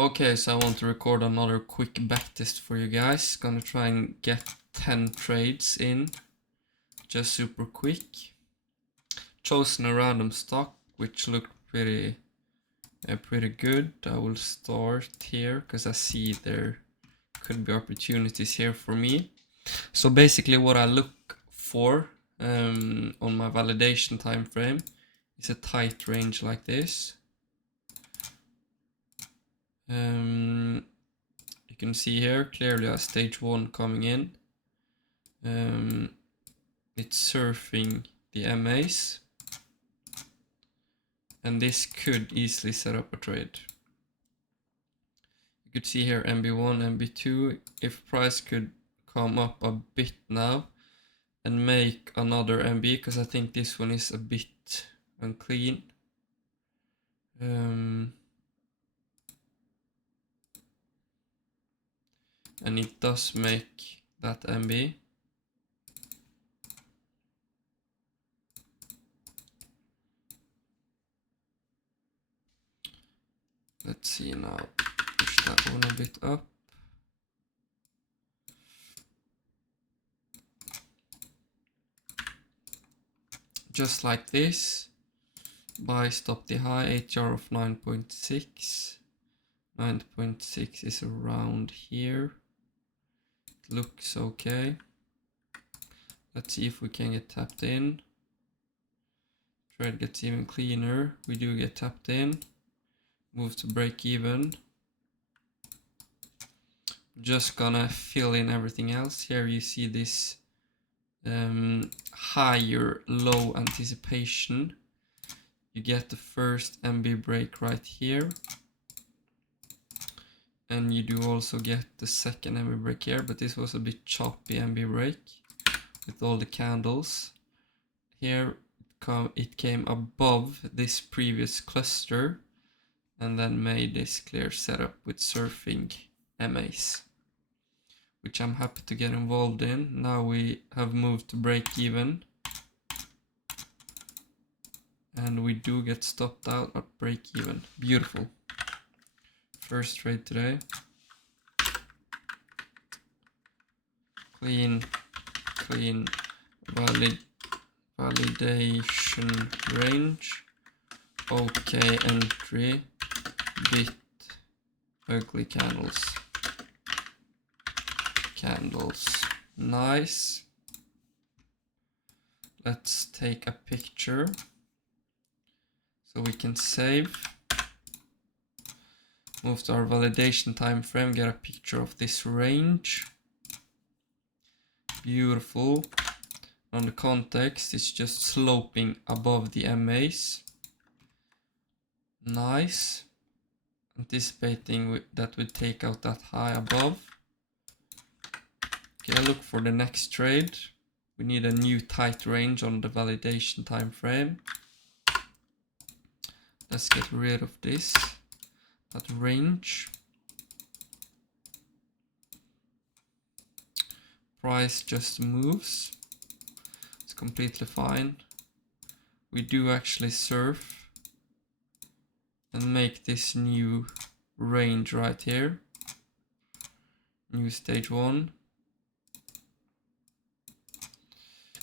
Okay, so I want to record another quick backtest for you guys. Gonna try and get 10 trades in, just super quick. Chosen a random stock, which looked pretty good. I will start here, because I see there could be opportunities here for me. So basically what I look for on my validation time frame is a tight range like this. You can see here clearly a stage 1 coming in. It's surfing the MAs, and this could easily set up a trade. You could see here MB1, MB2. If price could come up a bit now and make another MB, because I think this one is a bit unclean. And it does make that MB. Let's see now, push that one a bit up. Just like this. Buy stop the high, ATR of 9.6. 9.6 is around here. It looks okay. Let's see if we can get tapped in. Trade gets even cleaner. We do get tapped in. Move to break even. Just gonna fill in everything else. Here you see this higher low anticipation. You get the first MB break right here. And you do also get the second MB break here, but this was a bit choppy MB break with all the candles. Here it came above this previous cluster and then made this clear setup with surfing MAs, which I'm happy to get involved in. Now we have moved to break even. And we do get stopped out at break even. Beautiful. First trade today. Clean validation range. Okay, entry. Bit ugly candles. Nice. Let's take a picture so we can save. Move to our validation time frame, get a picture of this range. Beautiful. On the context, it's just sloping above the MAs. Nice. Anticipating that we take out that high above. Okay, I look for the next trade. We need a new tight range on the validation time frame. Let's get rid of this. That range. Price just moves. It's completely fine. We do actually surf and make this new range right here. New stage 1.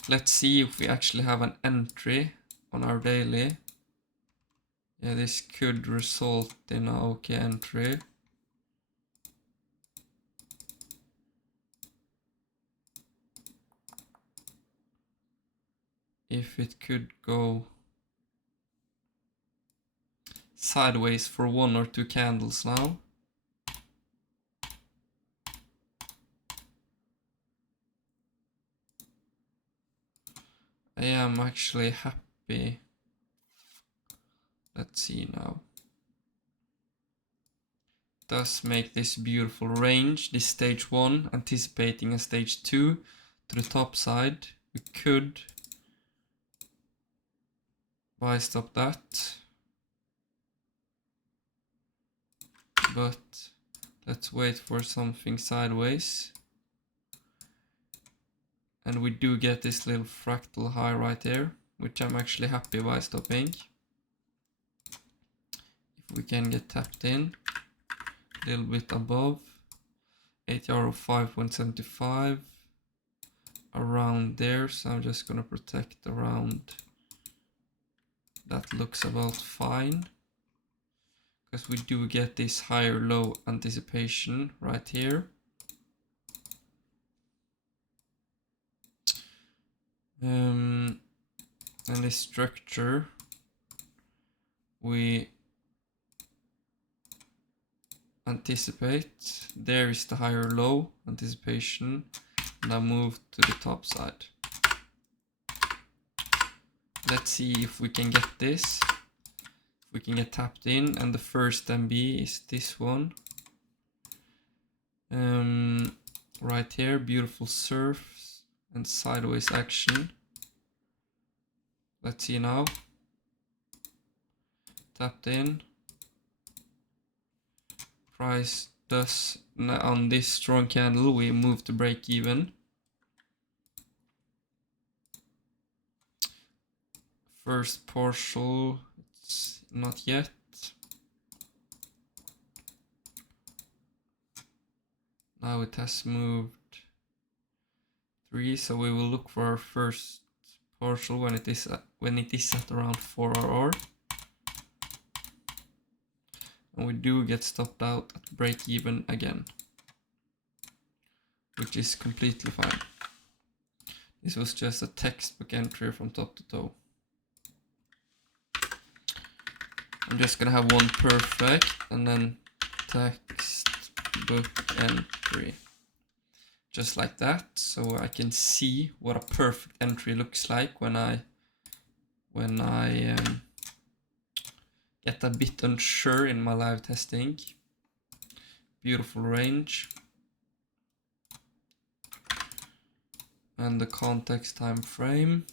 Let's see if we actually have an entry on our daily. Yeah, this could result in an okay entry. If it could go sideways for 1 or 2 candles now. I am actually happy. Let's see now. Does make this beautiful range, this stage 1, anticipating a stage 2 to the top side. We could buy stop that, but let's wait for something sideways. And we do get this little fractal high right here, which I'm actually happy by stopping. If we can get tapped in, a little bit above. ATR of 5.75. Around there, so I'm just gonna protect around. That looks about fine. Because we do get this higher low anticipation right here. And this structure, we anticipate. There is the higher low anticipation. Now move to the top side. Let's see if we can get this. If we can get tapped in, and the first MB is this one. Right here, beautiful surfs and sideways action. Let's see now. Tapped in. Price does, on this strong candle, we move to break even. First partial, it's not yet. Now it has moved 3, so we will look for our first partial when it is at around 4 RR. And we do get stopped out at break even again, which is completely fine. This was just a textbook entry from top to toe. I'm just gonna have one perfect and then textbook entry. Just like that, so I can see what a perfect entry looks like when I get a bit unsure in my live testing. Beautiful range. And the context time frame.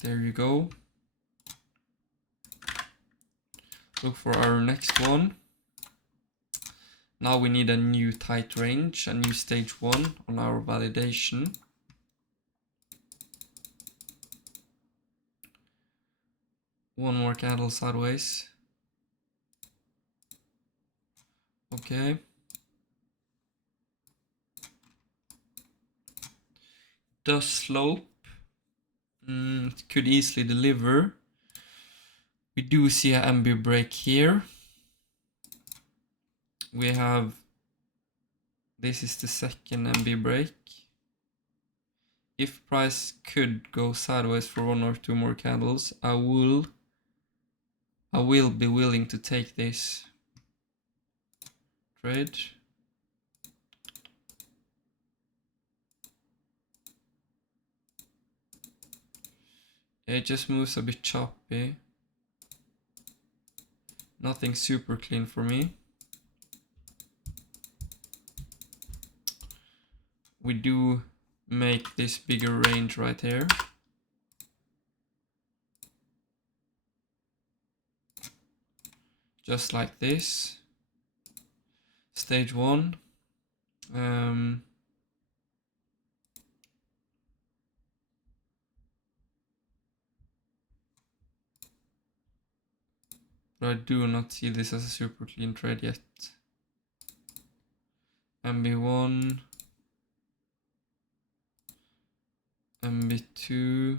There you go. Look for our next one. Now we need a new tight range, a new stage 1 on our validation. One more candle sideways. Okay. Does slope. It could easily deliver. We do see a MB break here. We have, this is the second MB break. If price could go sideways for 1 or 2 more candles, I will be willing to take this trade. It just moves a bit choppy. Nothing super clean for me. We do make this bigger range right here. Just like this. Stage 1. But I do not see this as a super clean trade yet. MB1. MB2.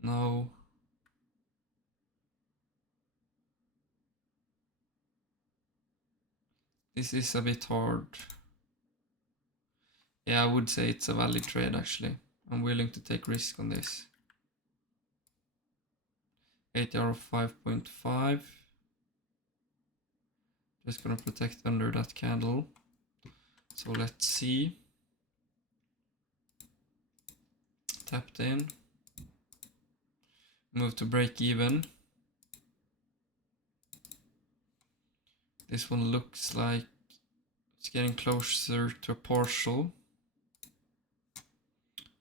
No. This is a bit hard. Yeah, I would say it's a valid trade actually. I'm willing to take risk on this. ATR of 5.5. Just gonna protect under that candle. So let's see. Tapped in. Move to break even. This one looks like it's getting closer to a partial.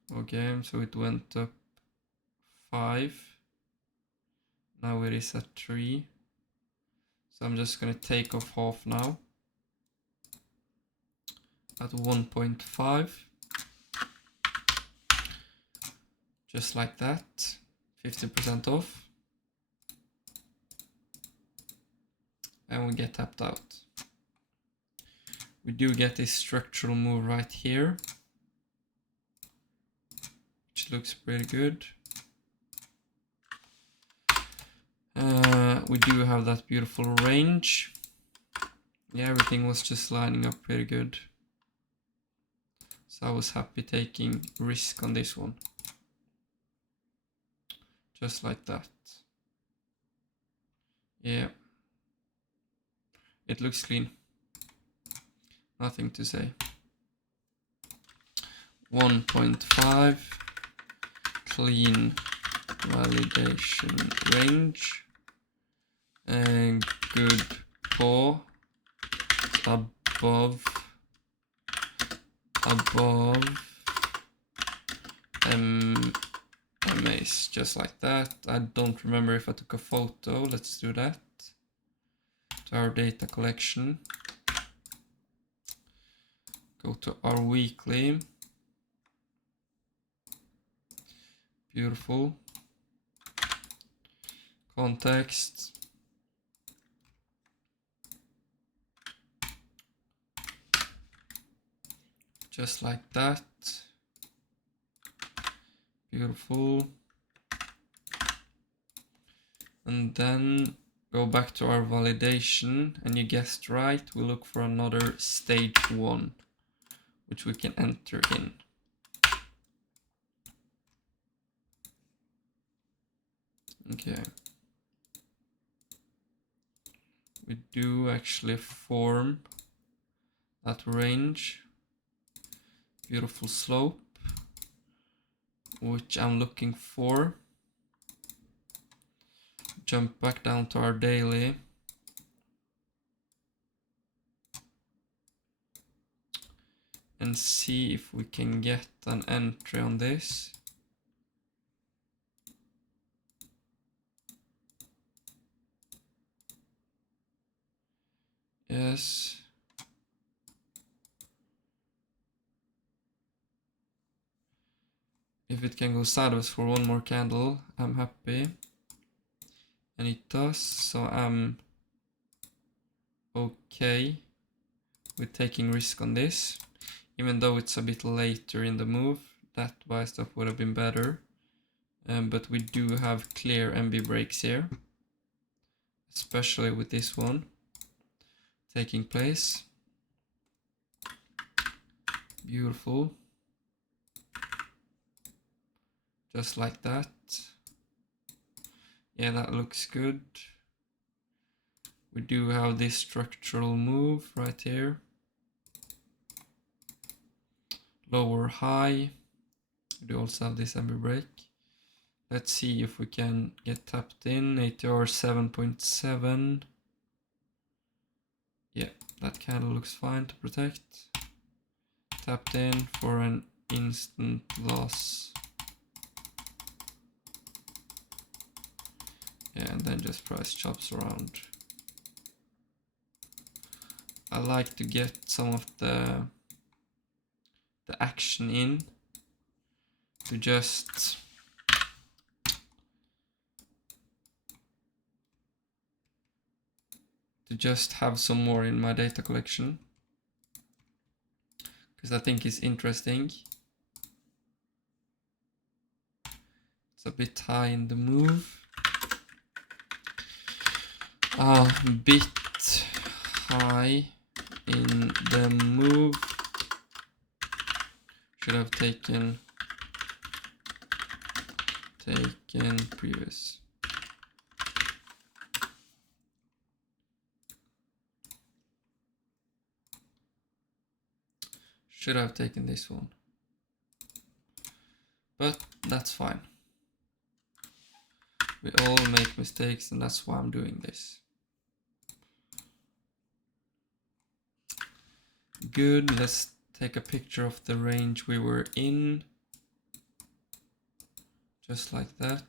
Okay, so it went up 5. Now it is at 3. So I'm just gonna take off half now. At 1.5. Just like that, 50% off. And we get tapped out. We do get this structural move right here, which looks pretty good. We do have that beautiful range. Yeah, everything was just lining up pretty good. So I was happy taking risk on this one. Just like that. Yeah. It looks clean. Nothing to say. 1.5 clean validation range. And good paw above MAs, just like that. I don't remember if I took a photo. Let's do that. To our data collection. Go to our weekly. Beautiful. Context. Just like that. Beautiful. And then go back to our validation, and you guessed right, we look for another stage 1, which we can enter in. Okay. We do actually form that range. Beautiful slope, which I'm looking for. Jump back down to our daily. And see if we can get an entry on this. Yes. If it can go sideways for one more candle, I'm happy. And it does, so I'm okay with taking risk on this. Even though it's a bit later in the move, that buy stop would have been better. But we do have clear MB breaks here. Especially with this one taking place. Beautiful. Just like that. Yeah, that looks good. We do have this structural move right here. Lower high. We do also have this MB break. Let's see if we can get tapped in. ATR 7.7. Yeah, that candle looks fine to protect. Tapped in for an instant loss. Yeah, and then just price chops around. I like to get some of the action in to just have some more in my data collection, because I think it's interesting. It's a bit high in the move. A bit high in the move. Should have taken previous. Should have taken this one. But that's fine. We all make mistakes, and that's why I'm doing this. Good, let's take a picture of the range we were in. Just like that.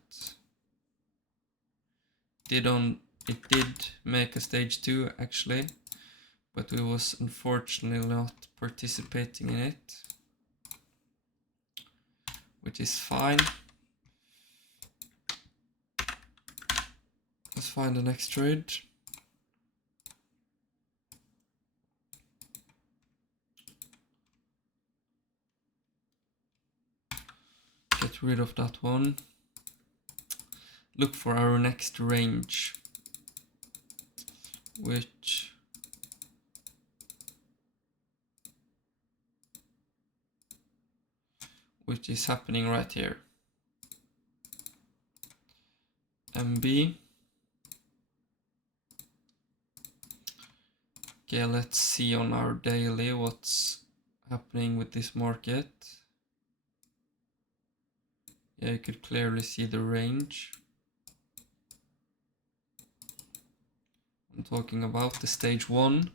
It did make a stage 2 actually, but we was unfortunately not participating in it, which is fine. find the next trade. Get rid of that one. Look for our next range, which is happening right here. MB. Okay, let's see on our daily what's happening with this market. Yeah, you could clearly see the range. I'm talking about the stage 1.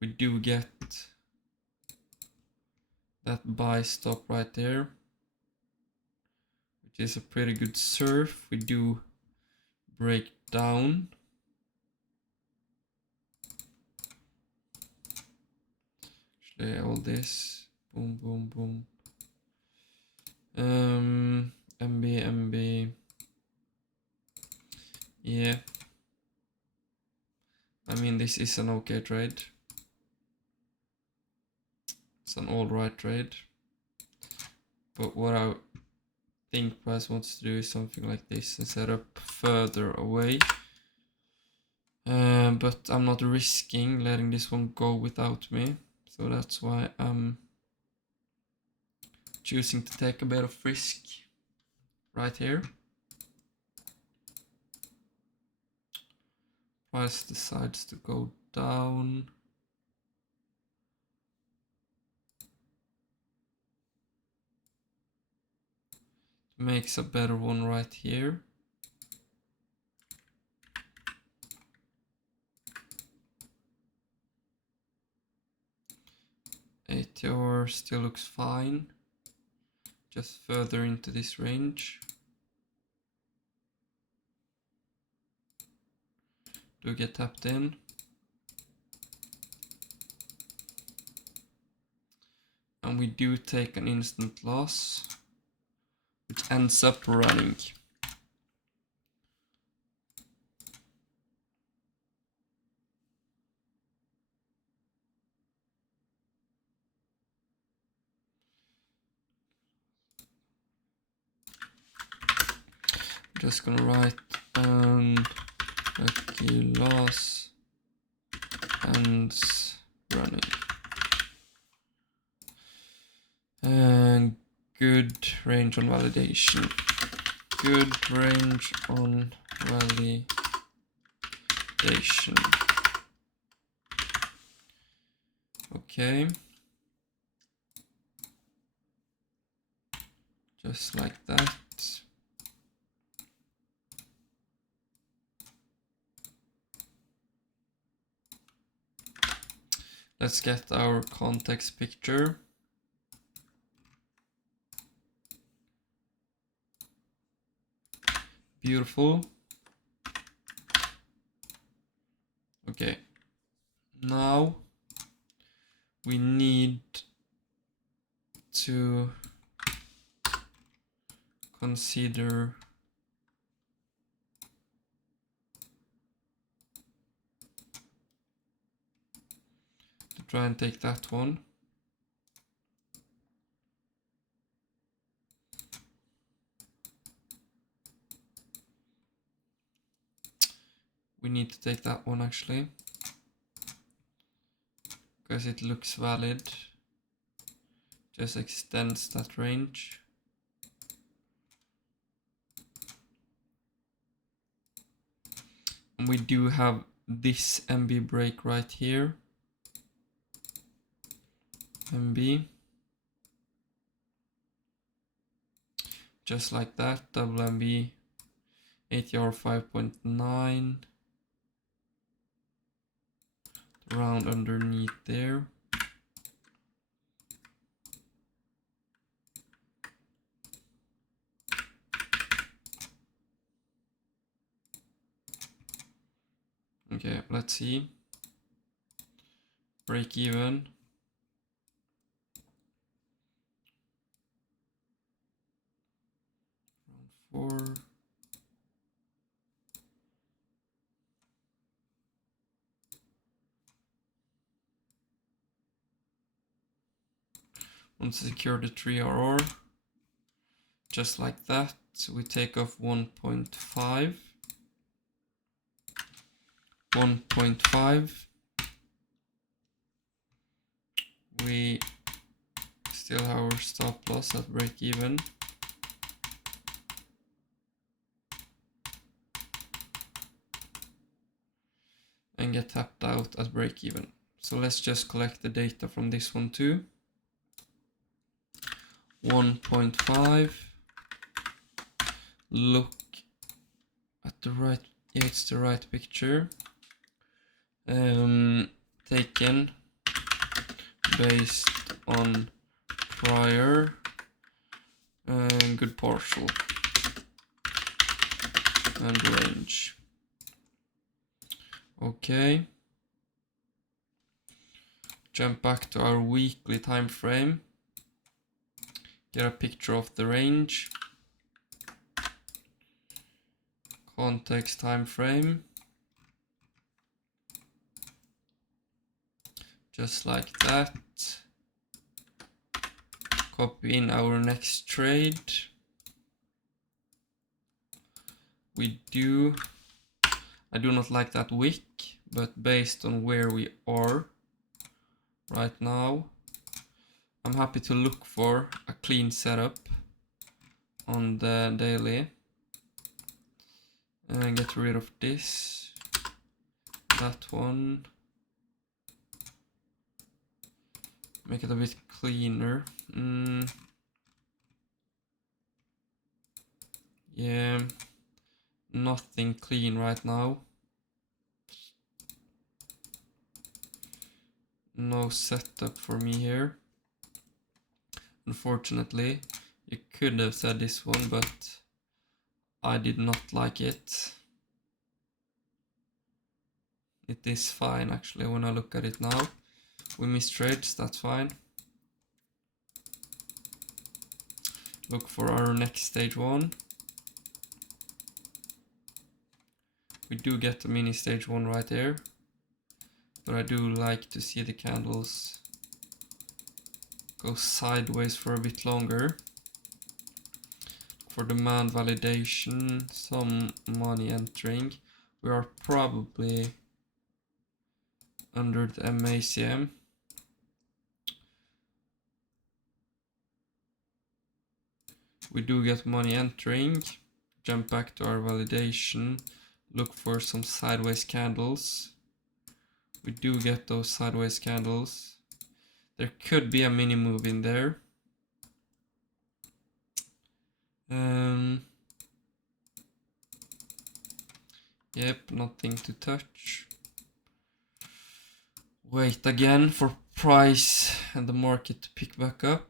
We do get that buy stop right there, which is a pretty good surf. We do break down. Actually, all this. Boom, boom, boom. MB. Yeah. I mean, this is an okay trade. It's an alright trade. But what I think price wants to do is something like this and set up further away. But I'm not risking letting this one go without me. So that's why I'm choosing to take a bit of risk right here. Price decides to go down. Makes a better one right here. ATR still looks fine. Just further into this range. Do get tapped in. And we do take an instant loss, which ends up running. Just gonna write lucky loss ends running. And good range on validation. Good range on validation. Okay. Just like that. Let's get our context picture. Beautiful. Okay. Now we need to consider to try and take that one. We need to take that one actually, because it looks valid. Just extends that range. And we do have this MB break right here. MB. Just like that, double MB, ATR 5.9. Round underneath there. Okay, let's see. Break even. 4. Want to secure the 3 RR. Just like that, we take off 1.5. 1.5. We still have our stop loss at break even. And get tapped out at break even. So let's just collect the data from this one too. 1.5. Look at the right, yeah, it's the right picture. Taken based on prior good partial and range. Okay. Jump back to our weekly time frame. Get a picture of the range. Context time frame. Just like that. Copy in our next trade. I do not like that wick, but based on where we are right now, I'm happy to look for a clean setup on the daily and get rid of this, that one, make it a bit cleaner. Yeah, nothing clean right now. No setup for me here. Unfortunately, you could have said this one, but I did not like it. It is fine actually when I look at it now. We miss trades, that's fine. Look for our next stage 1. We do get the mini stage 1 right there. But I do like to see the candles go sideways for a bit longer. For demand validation, some money entering. We are probably under the MACM. We do get money entering. Jump back to our validation. Look for some sideways candles. We do get those sideways candles. There could be a mini move in there. Yep, nothing to touch. Wait again for price and the market to pick back up.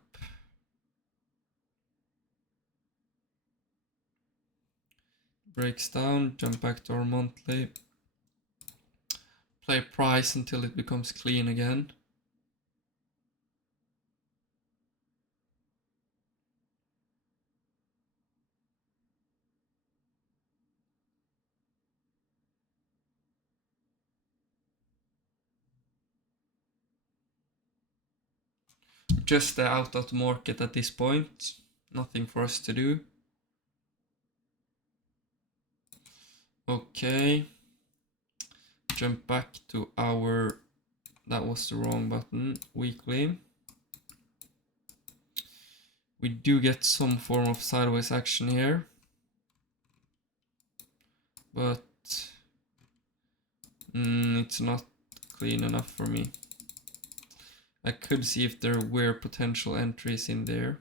Breaks down, jump back to our monthly. Play price until it becomes clean again. Just out of the market at this point. Nothing for us to do. Okay. Jump back to our, that was the wrong button, weekly. We do get some form of sideways action here. But it's not clean enough for me. I could see if there were potential entries in there.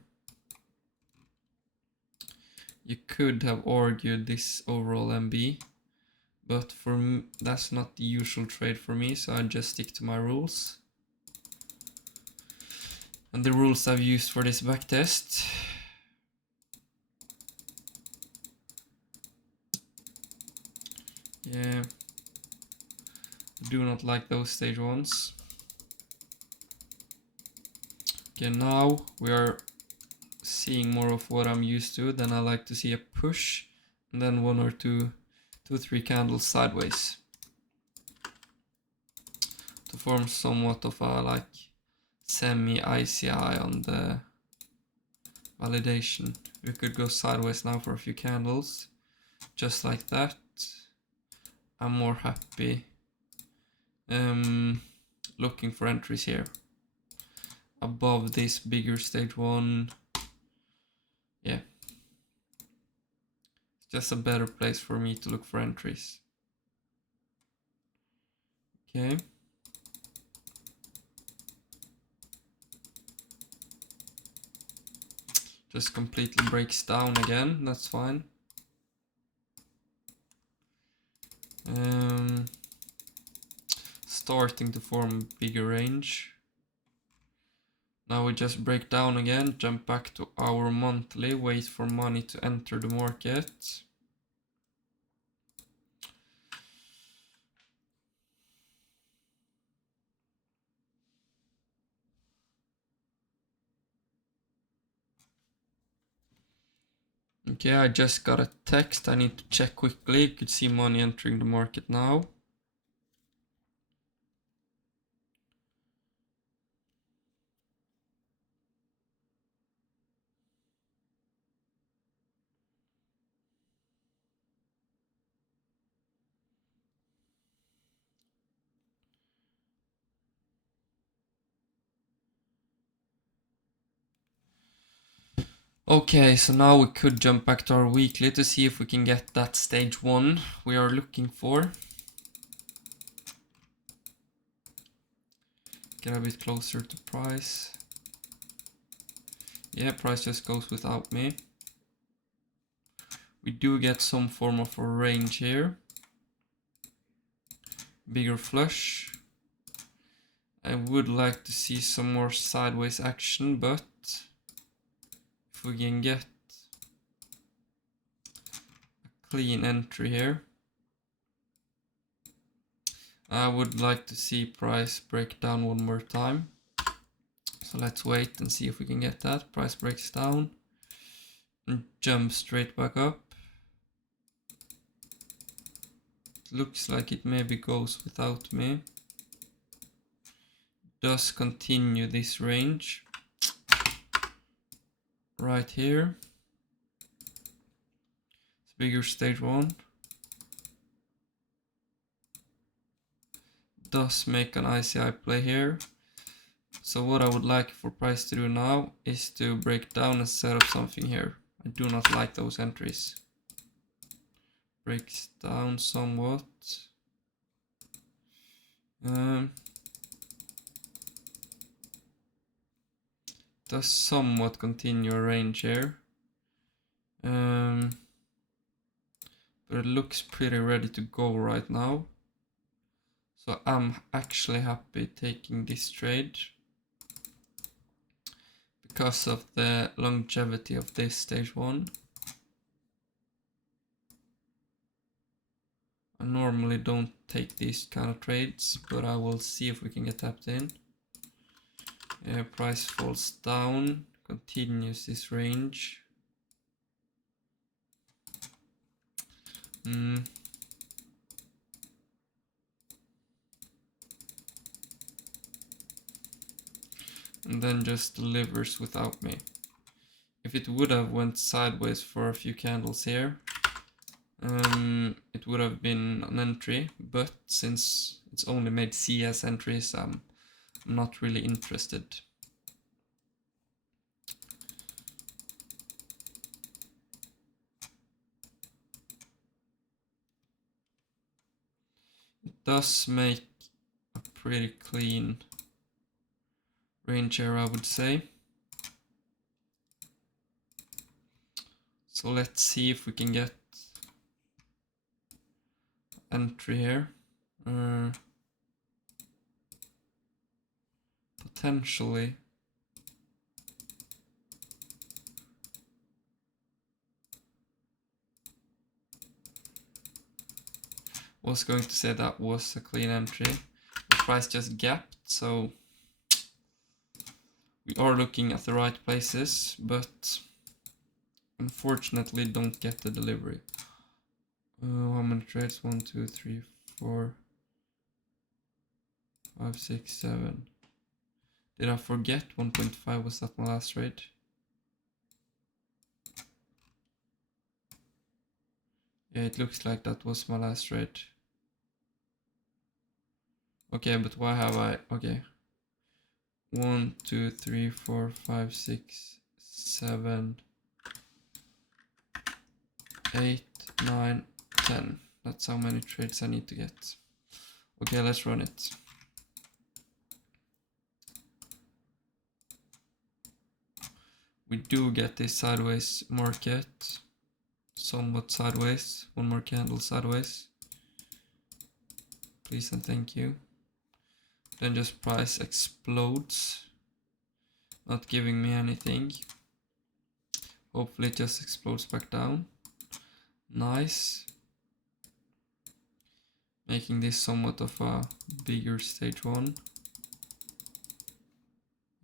You could have argued this overall MB, but for me, that's not the usual trade for me, so I just stick to my rules. And the rules I've used for this backtest. Yeah, do not like those stage 1s. Okay, now we are seeing more of what I'm used to, then I like to see a push and then one or two, three candles sideways to form somewhat of a like semi ICI on the validation. We could go sideways now for a few candles, just like that. I'm more happy looking for entries here above this bigger stage 1. Yeah, it's just a better place for me to look for entries. Okay. Just completely breaks down again, that's fine. Starting to form bigger range. Now we just break down again, jump back to our monthly, wait for money to enter the market. Okay, I just got a text, I need to check quickly. You could see money entering the market now. Okay, so now we could jump back to our weekly to see if we can get that stage 1 we are looking for. Get a bit closer to price. Yeah, price just goes without me. We do get some form of a range here. Bigger flush. I would like to see some more sideways action, but if we can get a clean entry here, I would like to see price break down one more time. So let's wait and see if we can get that. Price breaks down and jumps straight back up. It looks like it maybe goes without me. Does continue this range right here. It's bigger stage 1. Does make an ICI play here. So what I would like for price to do now is to break down and set up something here. I do not like those entries. Breaks down somewhat. Does somewhat continue a range here. But it looks pretty ready to go right now. So I'm actually happy taking this trade because of the longevity of this stage 1. I normally don't take these kind of trades, but I will see if we can get tapped in. Price falls down, continues this range. And then just delivers without me. If it would have went sideways for a few candles here, it would have been an entry, but since it's only made CS entries, I'm not really interested. It does make a pretty clean range here, I would say. So let's see if we can get entry here. Potentially. Was going to say that was a clean entry. The price just gapped, so We are looking at the right places, but unfortunately don't get the delivery. How many trades? 1, 2, 3, 4, 5, 6, 7. Did I forget 1.5? Was that my last trade? Yeah, it looks like that was my last trade. Okay, but why have I... Okay. 1, 2, 3, 4, 5, 6, 7, 8, 9, 10. That's how many trades I need to get. Okay, let's run it. We do get this sideways market. Somewhat sideways. One more candle sideways. Please and thank you. Then just price explodes. Not giving me anything. Hopefully it just explodes back down. Nice. Making this somewhat of a bigger stage 1.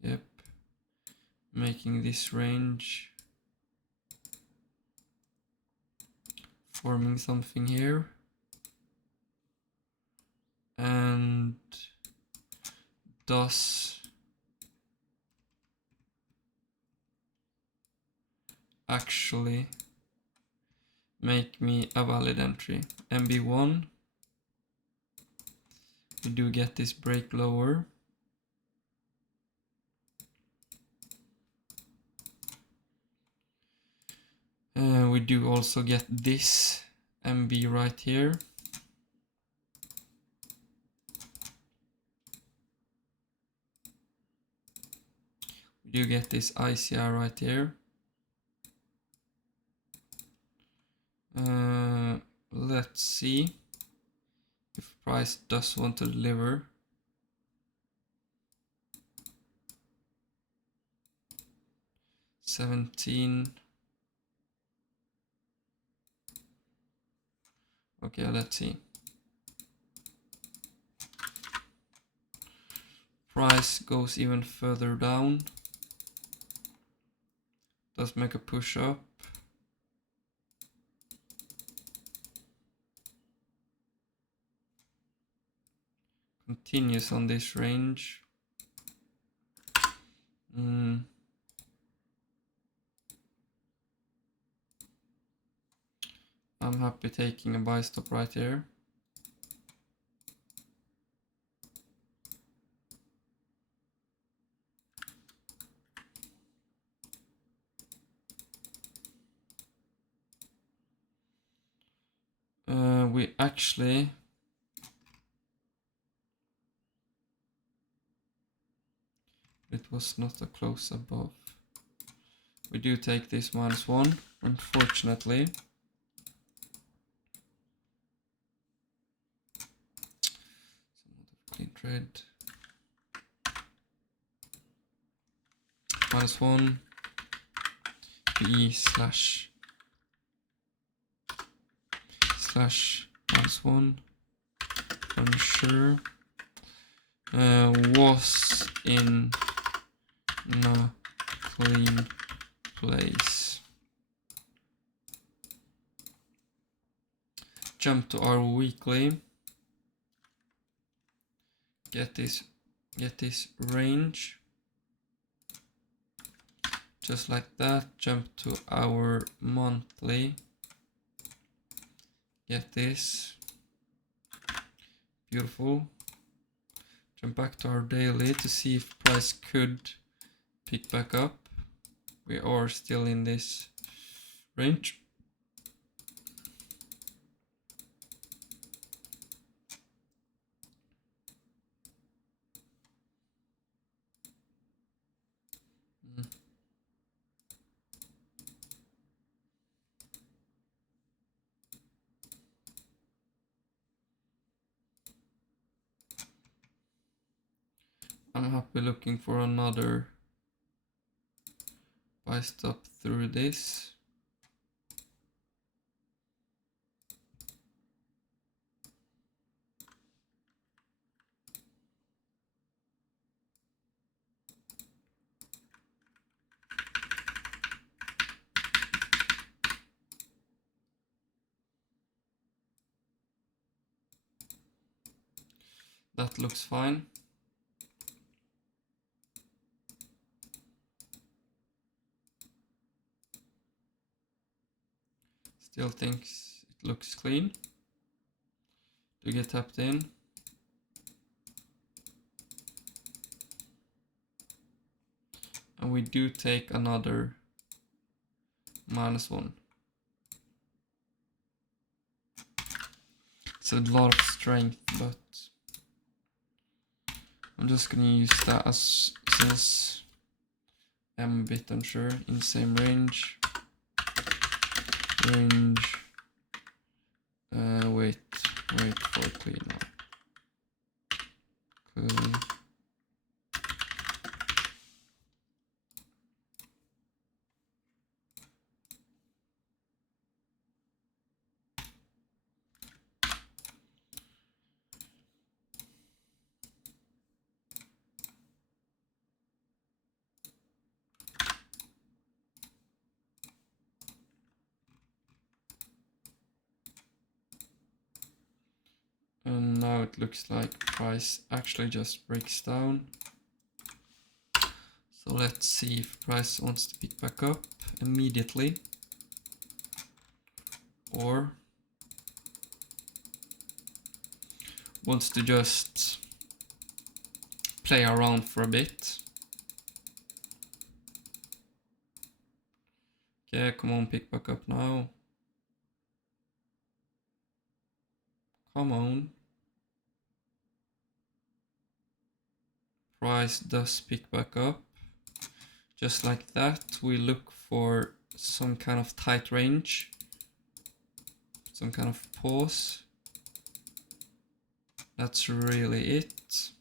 Yep. Making this range. Forming something here. And does actually make me a valid entry. MB1. We do get this break lower. We do also get this MB right here. We do get this ICR right here. Let's see if price does want to deliver. $17. Okay, let's see. Price goes even further down. Does make a push up. Continues on this range. I'm happy taking a buy stop right here. We actually it was not a close above. We do take this -1, unfortunately. Clean trade. -1. PE slash -1. Unsure. Was in a clean place. Jump to our weekly. Get this range. Just like that. Jump to our monthly. Get this. Beautiful. Jump back to our daily to see if price could pick back up. We are still in this range. I'm happy looking for another buy stop through this. that looks fine. Still thinks it looks clean. Do get tapped in. And we do take another -1. It's a lot of strength, but I'm just gonna use that as since I'm a bit unsure. In the same range. Wait for clean now. Cool. And now it looks like price actually just breaks down. So let's see if price wants to pick back up immediately or wants to just play around for a bit. Okay, come on, pick back up now. Come on. Price does pick back up. Just like that, we look for some kind of tight range. Some kind of pause. That's really it.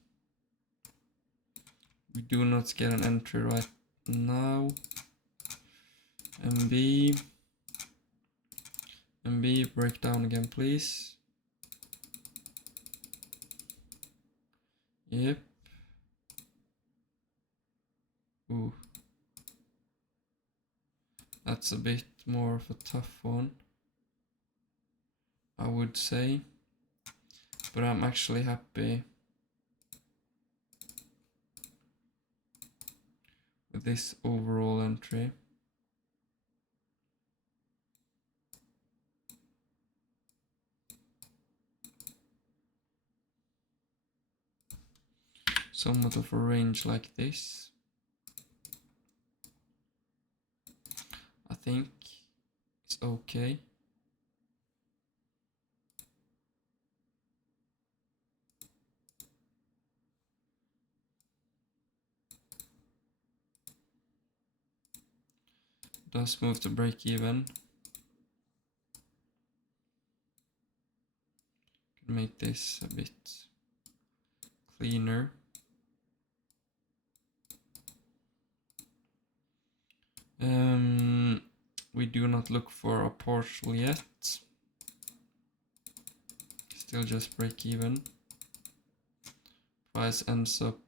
We do not get an entry right now. MB, break down again, please. Yep. Ooh. That's a bit more of a tough one, I would say. But I'm actually happy with this overall entry. Somewhat of a range like this. I think it's okay. Does move to break even. Can make this a bit cleaner. We do not look for a partial yet. Still just break even. Price ends up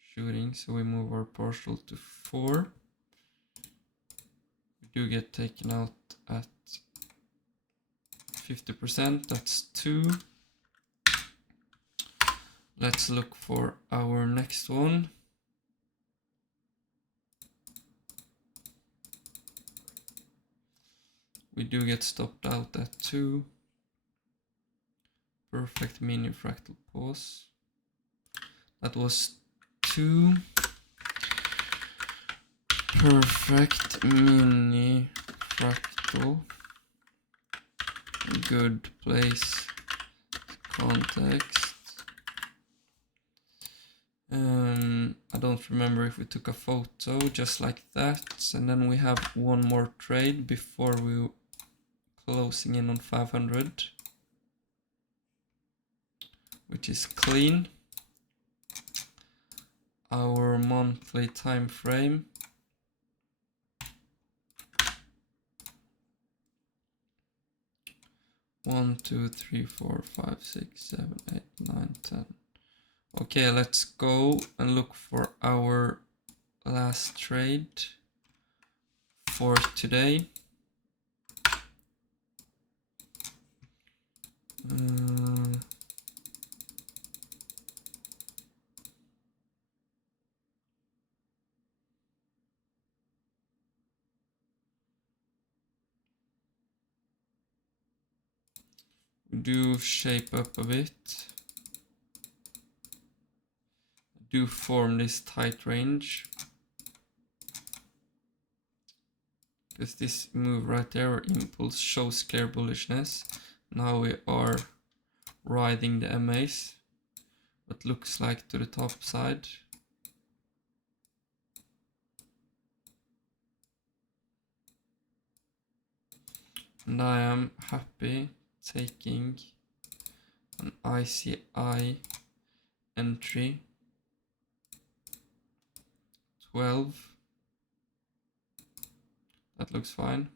shooting, so we move our partial to 4. We do get taken out at 50%, that's 2. Let's look for our next one. We do get stopped out at 2. Perfect mini fractal pause. That was 2. Perfect mini fractal. Good place. Context. I don't remember if we took a photo, just like that. And then we have one more trade before we closing in on 500. Which is clean. Our monthly time frame. One, 2, 3, 4, 5, 6, 7, 8, 9, 10. Okay, let's go and look for our last trade for today. We do shape up a bit. Do form this tight range. Because this move right there, or impulse, shows clear bullishness. Now we are riding the MAs. What looks like to the top side. And I am happy taking an ICI entry 12. That looks fine.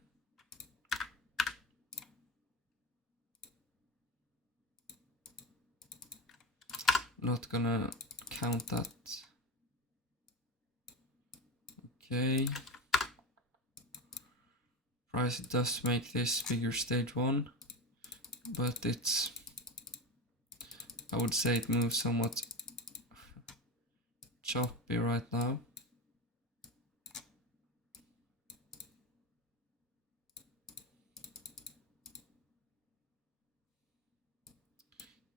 Not gonna count that. Okay. Price does make this bigger stage 1, but it's, I would say it moves somewhat choppy right now.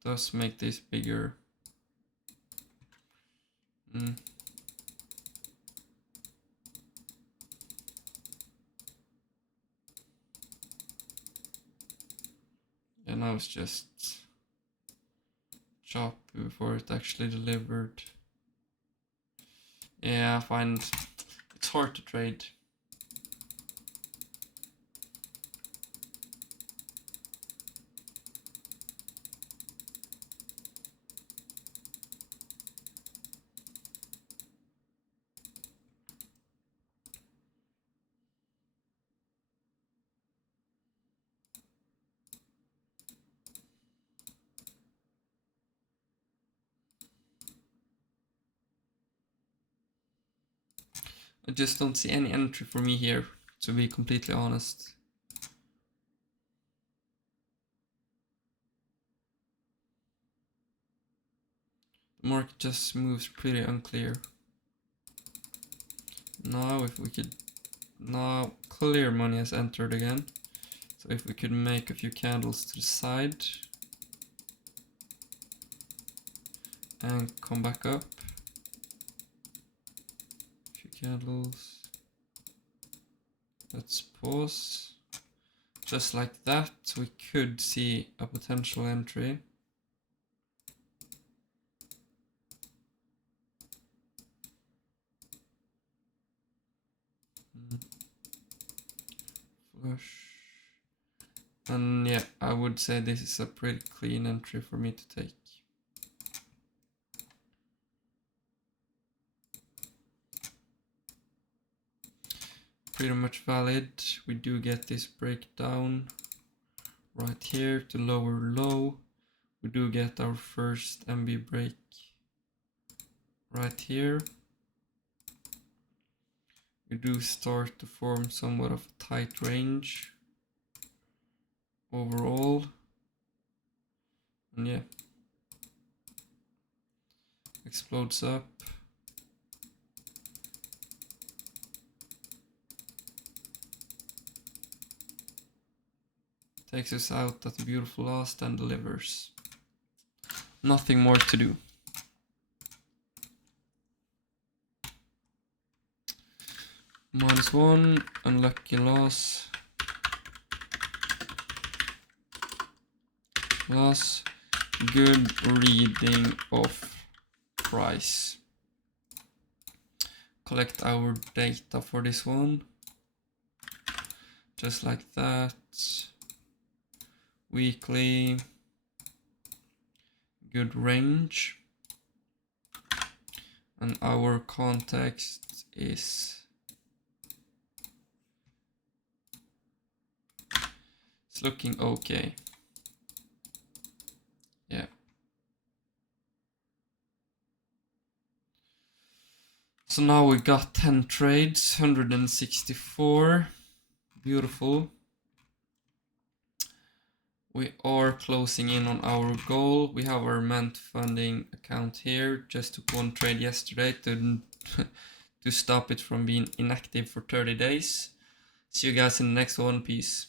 Does make this bigger. Yeah, now it's just choppy before it actually delivered. Yeah, I find it's hard to trade. I just don't see any entry for me here, to be completely honest. The market just moves pretty unclear. Now if we could, now clear money has entered again. So if we could make a few candles to the side and come back up. A few candles. Let's pause. Just like that, we could see a potential entry. Flush. And yeah, I would say this is a pretty clean entry for me to take. Pretty much valid. We do get this breakdown right here to lower low. We do get our first MB break right here. We do start to form somewhat of a tight range overall. And yeah, explodes up. Takes us out at a beautiful last and delivers. Nothing more to do. -1, unlucky loss. Loss, good reading of price. Collect our data for this one. Just like that. Weekly, good range. And our context is it's looking okay. Yeah. So now we got 10 trades, 164. Beautiful. We are closing in on our goal. We have our Ment funding account here. Just took one trade yesterday to stop it from being inactive for 30 days. See you guys in the next one. Peace.